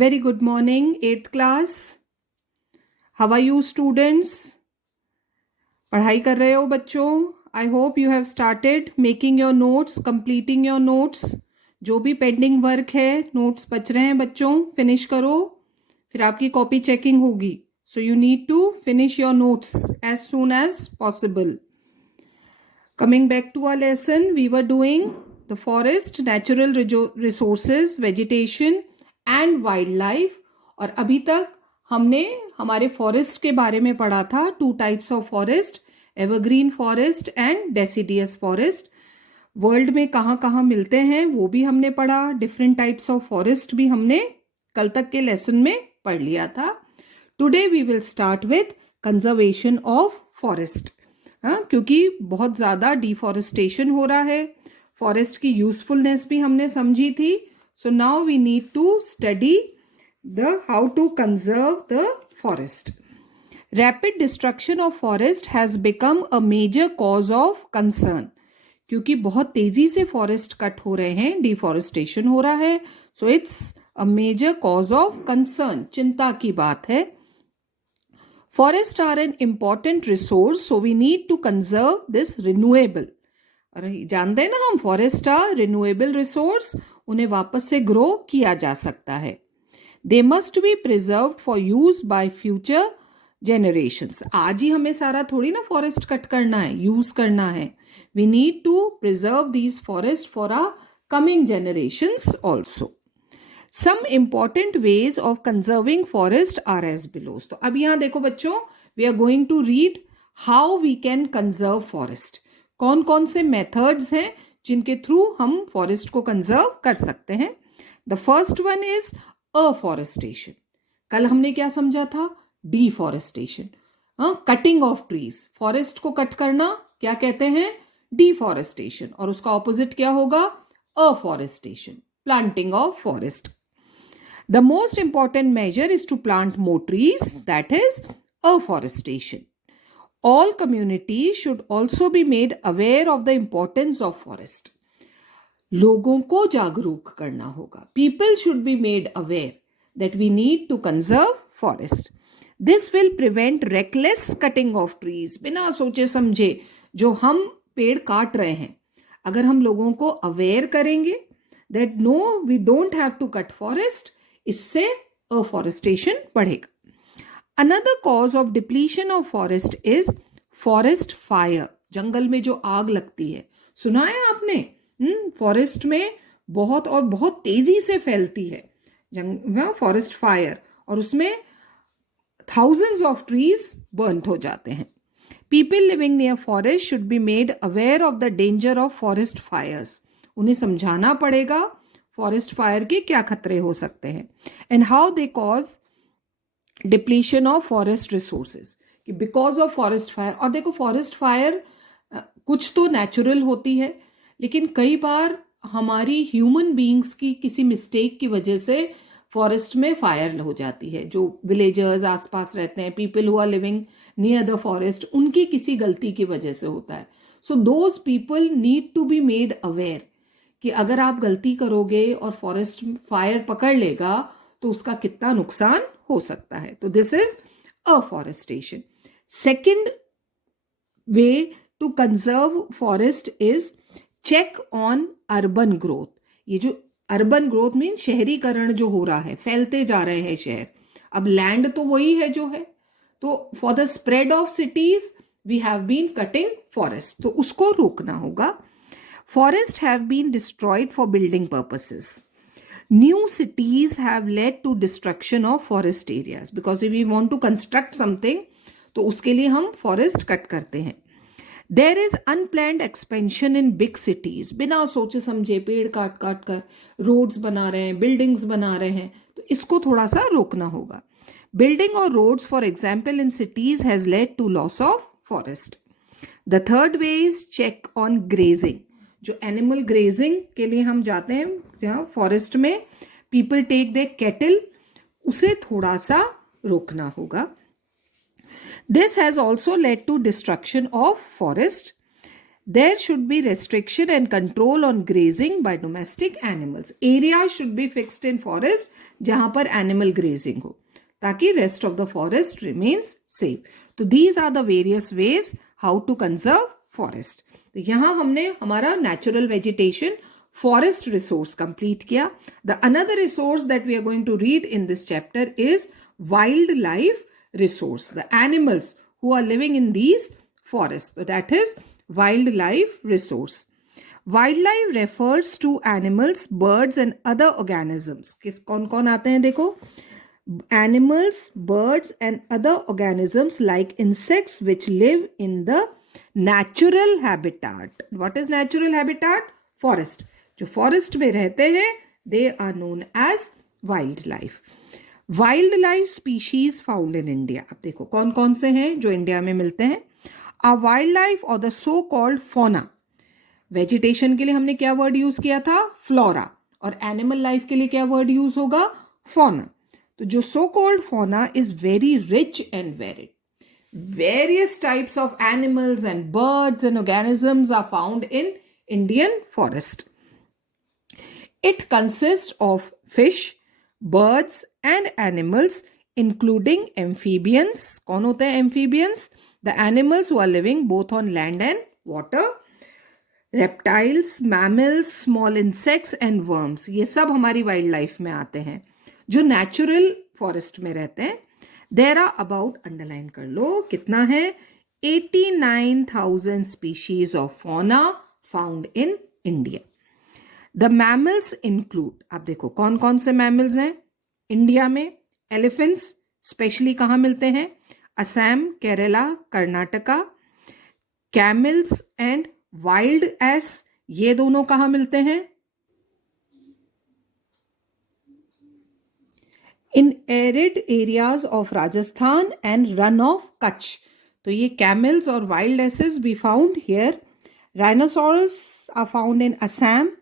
Very good morning, 8th class. How are you students? पढ़ाई कर रहे हो बच्चों? I hope you have started making your notes, completing your notes. जो भी पेंडिंग वर्क है, नोट्स बच रहे हैं बच्चों, फिनिश करो. फिर आपकी कॉपी चेकिंग होगी. So you need to finish your notes as soon as possible. Coming back to our lesson, we were doing the forest, natural resources, vegetation and wildlife. और अभी तक हमने हमारे फॉरेस्ट के बारे में पढ़ा था. 2 types of forest, evergreen forest and deciduous forest. World में कहाँ कहाँ मिलते हैं वो भी हमने पढ़ा. डिफरेंट टाइप्स ऑफ फॉरेस्ट भी हमने कल तक के लेसन में पढ़ लिया था. Today we will start with conservation of forest. क्योंकि बहुत ज़्यादा डिफॉरेस्टेशन हो रहा है. फॉरेस्ट की यूजफुलनेस भी हमने समझी थी. So now we need to study the how to conserve the forest. Rapid destruction of forest has become a major cause of concern. क्योंकि बहुत तेजी से फॉरेस्ट कट हो रहे हैं, डिफॉरेस्टेशन हो रहा है. So it's a major cause of concern, चिंता की बात है. Forest are an important resource, so we need to conserve this renewable. अरे जानते हैं ना हम, फॉरेस्ट आर रिन्यूएबल रिसोर्स, उन्हें वापस से ग्रो किया जा सकता है. They must be preserved for use by future generations. आज ही हमें सारा थोड़ी ना फॉरेस्ट कट करना है, यूज करना है. We need to preserve these forests for our coming generations also. Some important ways of conserving forest are as below. तो अब यहाँ देखो बच्चों, we are going to read how we can conserve forest. कौन कौन से methods हैं जिनके थ्रू हम फॉरेस्ट को कंजर्व कर सकते हैं. The first one is afforestation. कल हमने क्या समझा था? Deforestation, cutting of trees. Forest को कट करना क्या कहते हैं? डिफॉरेस्टेशन. और उसका ऑपोजिट क्या होगा? Afforestation, planting of forest. The most important measure is to plant more trees, that is afforestation. All communities should also be made aware of the importance of forest. लोगों को जागरूक करना होगा. People should be made aware that we need to conserve forest. This will prevent reckless cutting of trees. बिना सोचे समझे जो हम पेड़ काट रहे हैं, अगर हम लोगों को अवेयर करेंगे that no we don't have to cut forest, इससे अफॉरेस्टेशन बढ़ेगा. Another cause of depletion of forest is forest fire. जंगल में जो आग लगती है, सुना है आपने? फॉरेस्ट में बहुत तेजी से फैलती है फॉरेस्ट फायर, और उसमें थाउजेंड्स ऑफ ट्रीज बर्न हो जाते हैं. People living near forest should be made aware of the danger of forest fires. उन्हें समझाना पड़ेगा फॉरेस्ट फायर के क्या खतरे हो सकते हैं. And how they cause depletion of forest resources, कि बिकॉज ऑफ फॉरेस्ट फायर. और देखो, फॉरेस्ट फायर कुछ तो नेचुरल होती है, लेकिन कई बार हमारी ह्यूमन बीइंग्स की किसी मिस्टेक की वजह से फॉरेस्ट में फायर हो जाती है. जो विलेजर्स आसपास रहते हैं, people who are living near the forest, उनकी किसी गलती की वजह से होता है. So those people need to be made aware कि अगर आप गलती करोगे और फॉरेस्ट फायर पकड़ लेगा तो उसका कितना नुकसान हो सकता है. तो this is afforestation. Second way to conserve forest is check on urban growth. ये जो अर्बन ग्रोथ मीन शहरीकरण जो हो रहा है, फैलते जा रहे हैं शहर. अब लैंड तो वही है जो है, तो for the spread of cities we have been cutting forest, तो उसको रोकना होगा. Forest have been destroyed for building purposes. New cities have led to destruction of forest areas, because if we want to construct something तो उसके लिए हम forest cut करते हैं. There is unplanned expansion in big cities. बिना सोचे समझे पेड़ काट काट कर रोड्स बना रहे हैं, बिल्डिंग्स बना रहे हैं, तो इसको थोड़ा सा रोकना होगा. Building or roads, for example, in cities has led to loss of forest. The third way is check on grazing. जो animal grazing के लिए हम जाते हैं जहाँ फॉरेस्ट में, people take their cattle, उसे थोड़ा सा रोकना होगा. This has also led to destruction of forest. There should be restriction and control on grazing by domestic animals. Area should be fixed in forest जहां पर animal grazing हो, ताकि rest of the forest remains safe. तो these are the various ways how to conserve forest. तो यहाँ हमने हमारा natural vegetation forest resource complete किया. The another resource that we are going to read in this chapter is wildlife resource. The animals who are living in these forests. So that is wildlife resource. Wildlife refers to animals, birds and other organisms. किस कौन कौन आते हैं देखो. Animals, birds and other organisms like insects which live in the natural habitat. What is natural habitat? Forest. जो forest में रहते हैं, they are known as wildlife. Wildlife species found in India. अब देखो कौन कौन से हैं जो इंडिया में मिलते हैं. A wildlife or the so-called fauna. Vegetation के लिए हमने क्या वर्ड यूज किया था? फ्लोरा. और एनिमल लाइफ के लिए क्या वर्ड यूज होगा? फौना. तो जो so called fauna is very rich and varied. Various types of animals and birds and organisms are found in Indian forest. It consists of fish, birds and animals including amphibians. कौन होते हैं amphibians? The animals who are living both on land and water. Reptiles, mammals, small insects and worms. ये सब हमारी wild life में आते हैं जो नेचुरल फॉरेस्ट में रहते हैं. There are about, अंडरलाइन कर लो, कितना है? 89,000 species of fauna found in India. The mammals include, आप देखो कौन कौन से mammals हैं इंडिया में. Elephants स्पेशली कहाँ मिलते हैं? Assam, Kerala, Karnataka. Camels and wild ass, ये दोनों कहाँ मिलते हैं? In arid areas of Rajasthan and run of Kutch. तो ये camels और wild asses be found here. Rhinoceros are found in Assam,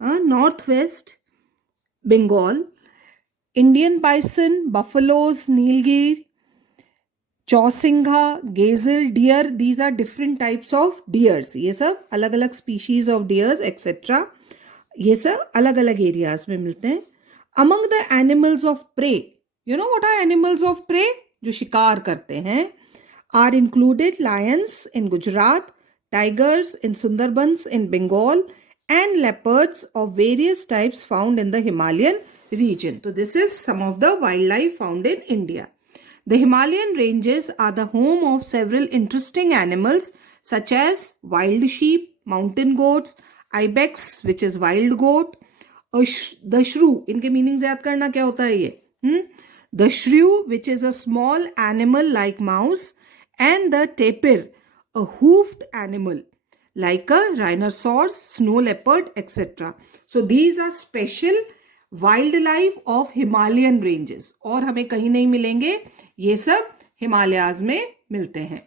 northwest Bengal. Indian bison, buffaloes, Nilgiri, chousingha, gazelle, deer, these are different types of deers. ये सब अलग अलग species of deers etc. ये सब अलग अलग areas में मिलते हैं. Among the animals of prey, you know what are animals of prey? जो शिकार करते हैं, are included lions in Gujarat, tigers in Sundarbans in Bengal and leopards of various types found in the Himalayan region. So this is some of the wildlife found in India. The Himalayan ranges are the home of several interesting animals such as wild sheep, mountain goats, ibex which is wild goat, the shrew. इनके meanings याद करना क्या होता है ये. The shrew which is a small animal like mouse and the tapir, a hoofed animal like a rhinoceros, snow leopard etc. So these are special wildlife of Himalayan ranges. और हमें कहीं नहीं मिलेंगे, ये सब हिमालयाज में मिलते हैं.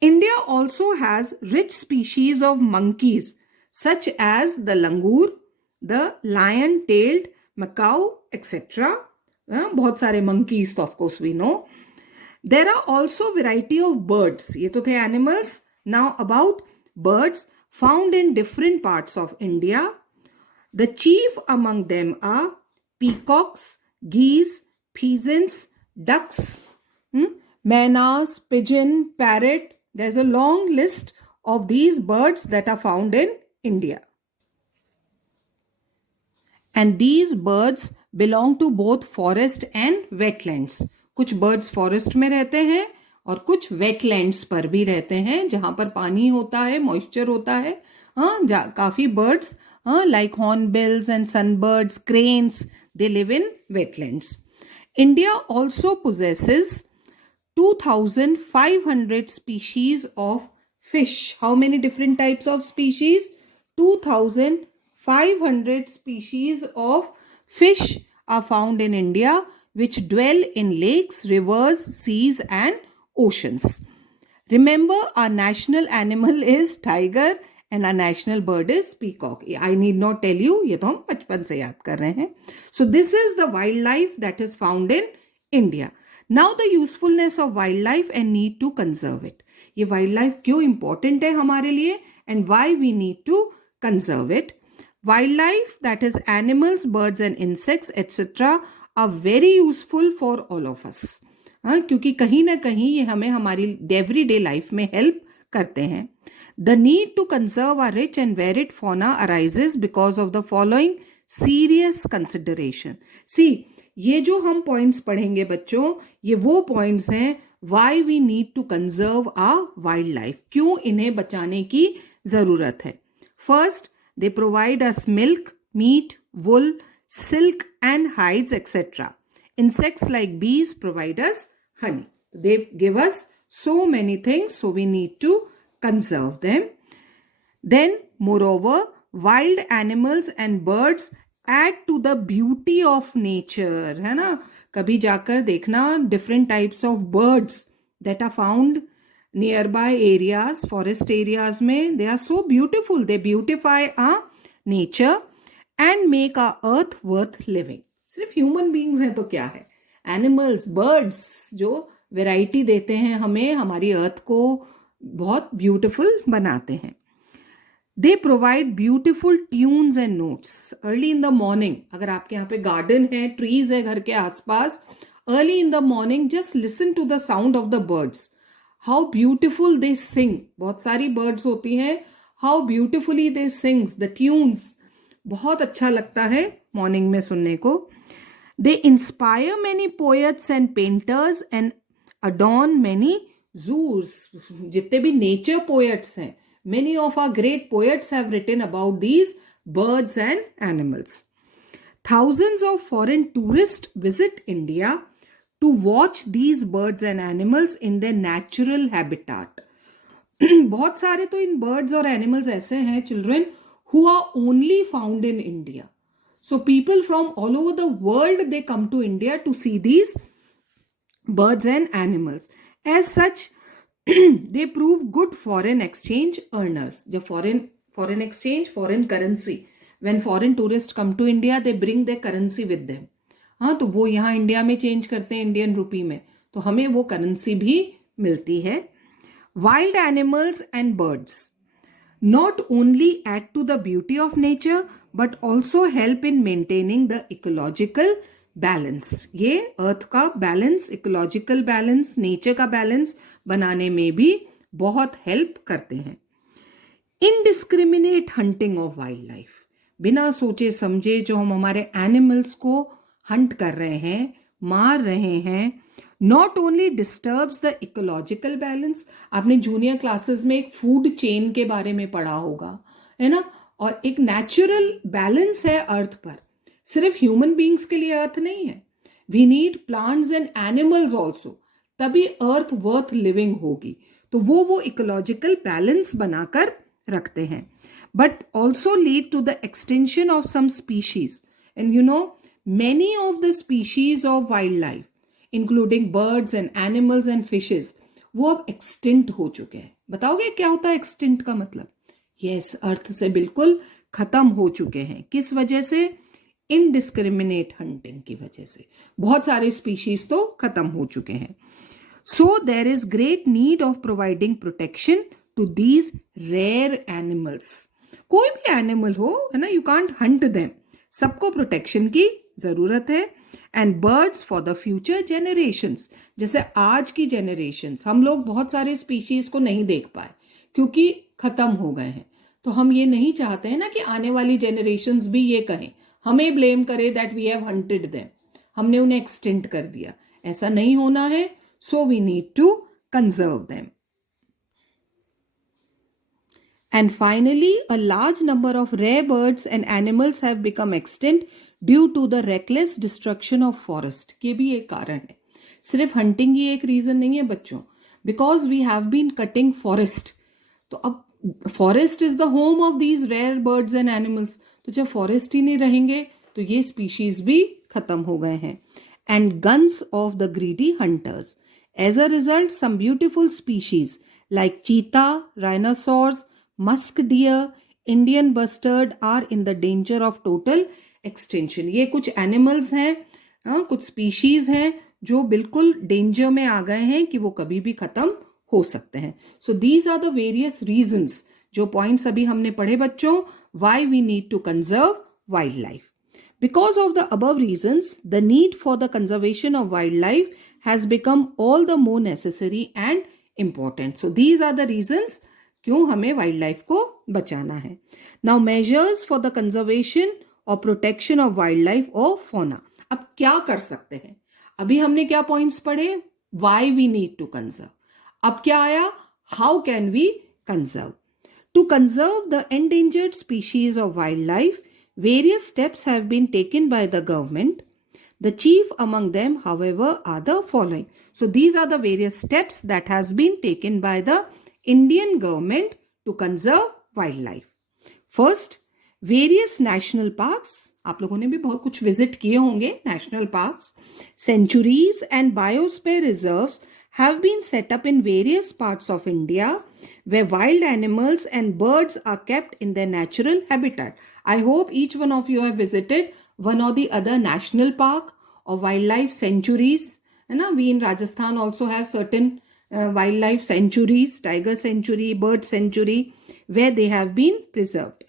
India also has rich species of monkeys such as the langur, the lion-tailed macaw etc. बहुत सारे monkeys तो of course we know. There are also variety of birds. ये तो थे animals. Now about birds found in different parts of India. The chief among them are peacocks, geese, pheasants, ducks, maynas, pigeon, parrot. There's a long list of these birds that are found in India. And these birds belong to both forest and wetlands. कुछ birds forest में रहते हैं और कुछ wetlands पर भी रहते हैं जहां पर पानी होता है, moisture होता है. काफी birds like hornbills and sunbirds, cranes, they live in wetlands. India also possesses 2,500 species of fish. How many different types of species? 2,500 species of fish are found in India which dwell in lakes, rivers, seas and oceans. Remember, our national animal is tiger and our national bird is peacock. I need not tell you, ये तो हम बचपन से याद कर रहे हैं. So this is the wildlife that is found in India. Now the usefulness of wildlife and need to conserve it. ये वाइल्ड लाइफ क्यों इंपॉर्टेंट है हमारे लिए and why we need to conserve it. Wildlife, that is animals, birds and insects etcetera, are very useful for all of us. हाँ, क्योंकि कहीं ना कहीं ये हमें हमारी एवरीडे लाइफ में हेल्प करते हैं. The need to conserve our rich and varied fauna arises because of the following serious consideration. See, ये जो हम पॉइंट्स पढ़ेंगे बच्चों, ये वो पॉइंट्स हैं why we need to conserve our wildlife, क्यों इन्हें बचाने की जरूरत है. First, they provide us milk, meat, wool, silk and hides etc. Insects like bees provide us honey. They give us so many things, so we need to conserve them. Then moreover, wild animals and birds add to the beauty of nature, है ना. कभी जाकर देखना different types of birds that are found nearby areas, forest areas में, they are so beautiful. They beautify our nature and make our earth worth living. सिर्फ human beings हैं तो क्या है, animals, birds जो variety देते हैं हमें, हमारी earth को बहुत beautiful बनाते हैं. They provide beautiful tunes and notes. Early in the morning, अगर आपके यहाँ पे garden है, trees है घर के आसपास, early in the morning just listen to the sound of the birds. How beautiful they sing. बहुत सारी birds होती हैं. How beautifully they sings. The tunes. बहुत अच्छा लगता है morning में सुनने को. They inspire many poets and painters and adorn many zoos. जितने भी nature poets हैं, many of our great poets have written about these birds and animals. Thousands of foreign tourists visit India to watch these birds and animals in their natural habitat. बहुत सारे तो इन birds और animals ऐसे हैं children who are only found in India. So people from all over the world, they come to India to see these birds and animals. As such, they prove good foreign exchange earners. जब foreign exchange, foreign currency. When foreign tourists come to India, they bring their currency with them. हाँ, तो वो यहाँ India में change करते हैं Indian rupee में, तो हमें वो करेंसी भी मिलती है. Wild animals and birds not only add to the beauty of nature but also help in maintaining the ecological balance. ये अर्थ का बैलेंस, इकोलॉजिकल बैलेंस, नेचर का बैलेंस बनाने में भी बहुत हेल्प करते हैं. Indiscriminate hunting of wild life, बिना सोचे समझे जो हम हमारे एनिमल्स को हंट कर रहे हैं, मार रहे हैं, not only disturbs the ecological balance. आपने जूनियर क्लासेस में एक फूड चेन के बारे में पढ़ा होगा, है ना. और एक नेचुरल बैलेंस है अर्थ पर. सिर्फ ह्यूमन बींग्स के लिए अर्थ नहीं है, we need plants and animals also, तभी अर्थ वर्थ लिविंग होगी. तो वो इकोलॉजिकल बैलेंस बनाकर रखते हैं. But also lead to the extension of some species. And you know, many of the species of wildlife, including birds and animals and fishes, वो अब extinct हो चुके हैं. बताओगे क्या होता है extinct का मतलब? Yes, अर्थ से बिल्कुल खत्म हो चुके हैं. किस वजह से? Indiscriminate hunting की वजह से. बहुत सारे species तो खत्म हो चुके हैं. So there is great need of providing protection to these rare animals. कोई भी animal हो, है ना, you can't hunt them. सबको प्रोटेक्शन की जरूरत है. And birds for the future generations. जैसे आज की जेनरेशंस, हम लोग बहुत सारे स्पीशीज को नहीं देख पाए क्योंकि खत्म हो गए हैं. तो हम ये नहीं चाहते हैं ना कि आने वाली जेनरेशंस भी ये कहें, हमें ब्लेम करे that we have hunted them, हमने उन्हें एक्सटेंट कर दिया. ऐसा नहीं होना है. So we need to conserve them. And finally, a large number of rare birds and animals have become extinct due to the reckless destruction of forest. ये भी एक कारण है. सिर्फ hunting ही एक reason नहीं है बच्चों. Because we have been cutting forest. तो अब forest is the home of these rare birds and animals. तो जब forest ही नहीं रहेंगे तो ये species भी खत्म हो गए हैं. And guns of the greedy hunters. As a result, some beautiful species like cheetah, rhinoceros, musk deer, Indian bustard are in the danger of total extinction. ये कुछ animals हैं, कुछ species हैं जो बिल्कुल danger में आ गए हैं कि वो कभी भी खत्म हो सकते हैं. So these are the various reasons, जो points अभी हमने पढ़े बच्चों, why we need to conserve wildlife. Because of the above reasons, the need for the conservation of wildlife has become all the more necessary and important. So these are the reasons क्यों हमें wildlife को बचाना है. Now measures for the conservation or protection of wildlife or fauna. अब क्या कर सकते हैं? अभी हमने क्या points पढ़े? Why we need to conserve. अब क्या आया? How can we conserve? To conserve the endangered species of wildlife, various steps have been taken by the government. The chief among them, however, are the following. So these are the various steps that has been taken by the Indian government to conserve wildlife. First, various national parks. आप लोगों ने भी बहुत कुछ visit किए होंगे. National parks, sanctuaries and biosphere reserves have been set up in various parts of India where wild animals and birds are kept in their natural habitat. I hope each one of you have visited one or the other national park or wildlife sanctuaries. We in Rajasthan also have certain wildlife sanctuaries, tiger sanctuary, bird sanctuary, where they have been preserved.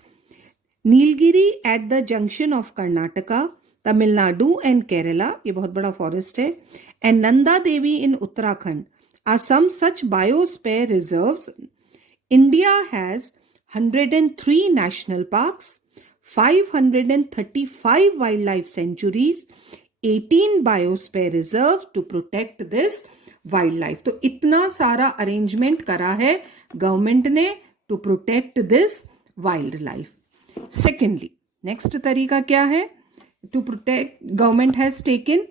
Nilgiri at the junction of Karnataka, Tamil Nadu and Kerala, ये बहुत बड़ा forest है, and Nanda Devi in Uttarakhand are some such biosphere reserves. India has 103 national parks, 535 wildlife sanctuaries, 18 biosphere reserves to protect this wildlife. तो इतना सारा arrangement करा है government ने to protect this wildlife. Secondly, next तरीका क्या है? To protect, government has taken.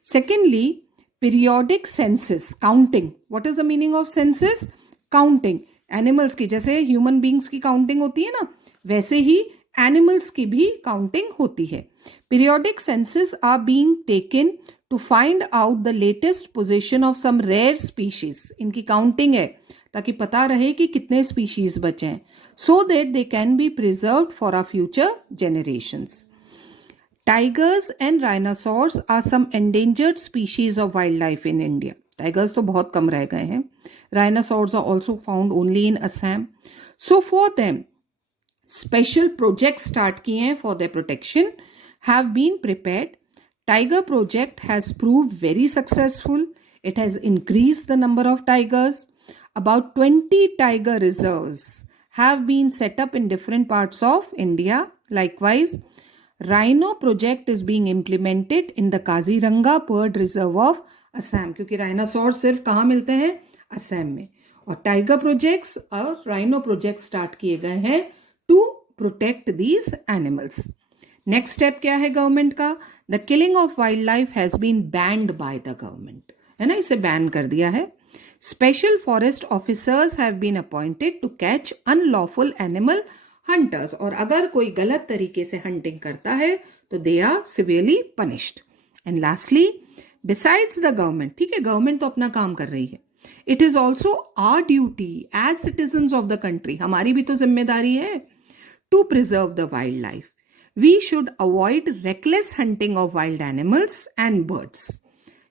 Secondly, periodic census, counting. What is the meaning of census? Counting. Animals की जैसे human beings की counting होती है ना, वैसे ही animals की भी counting होती है. Periodic census are being taken to find out the latest position of some rare species. इनकी counting है ताकि पता रहे कि कितने species बचे हैं, so that they can be preserved for our future generations. Tigers and rhinoceros are some endangered species of wildlife in India. Tigers तो बहुत कम रह गए हैं. Rhinoceros are also found only in Assam. So for them, special projects start किए हैं for their protection, have been prepared. Tiger project has proved very successful. It has increased the number of tigers. About 20 tiger reserves have been set up in different parts of India. Likewise, Rhino project is being implemented in the Kaziranga Bird Reserve of Assam, क्योंकि rhinosaur सिर्फ कहाँ मिलते हैं? असम में. और tiger projects और rhino projects start किए गए हैं to protect these animals. Next step क्या है government का? The killing of wildlife has been banned by the government. है ना, इसे ban कर दिया है. Special forest officers have been appointed to catch unlawful animal hunters. और अगर कोई गलत तरीके से hunting करता है तो they are severely punished. And lastly, besides the government, ठीक है, government तो अपना काम कर रही है, it is also our duty as citizens of the country, हमारी भी तो जिम्मेदारी है, to preserve the wildlife. We should avoid reckless hunting of wild animals and birds.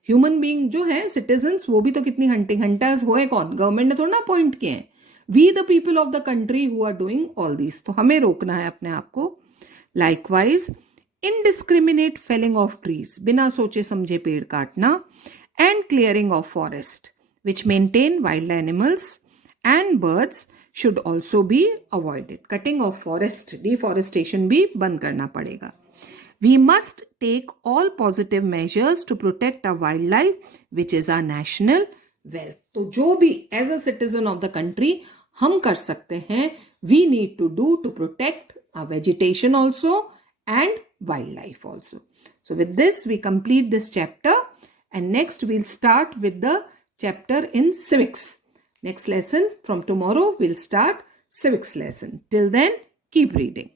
Human being जो है सिटीजन्स, वो भी तो कितनी हंटिंग, हंटर्स हुए कौन? गवर्नमेंट ने थोड़ा ना अपॉइंट किए हैं. We the people of the country who are doing all this. तो हमें रोकना है अपने आप को. Likewise indiscriminate felling of trees, बिना सोचे समझे पेड़ काटना, and clearing of forest which maintain wild animals and birds should also be avoided. Cutting of forest, deforestation भी बंद करना पड़ेगा. We must take all positive measures to protect our wildlife, which is our national wealth. तो जो भी as a citizen of the country हम कर सकते हैं, we need to do to protect our vegetation also and wildlife also. So with this, we complete this chapter, and next we'll start with the chapter in civics. Next lesson from tomorrow, we'll start civics lesson. Till then, keep reading.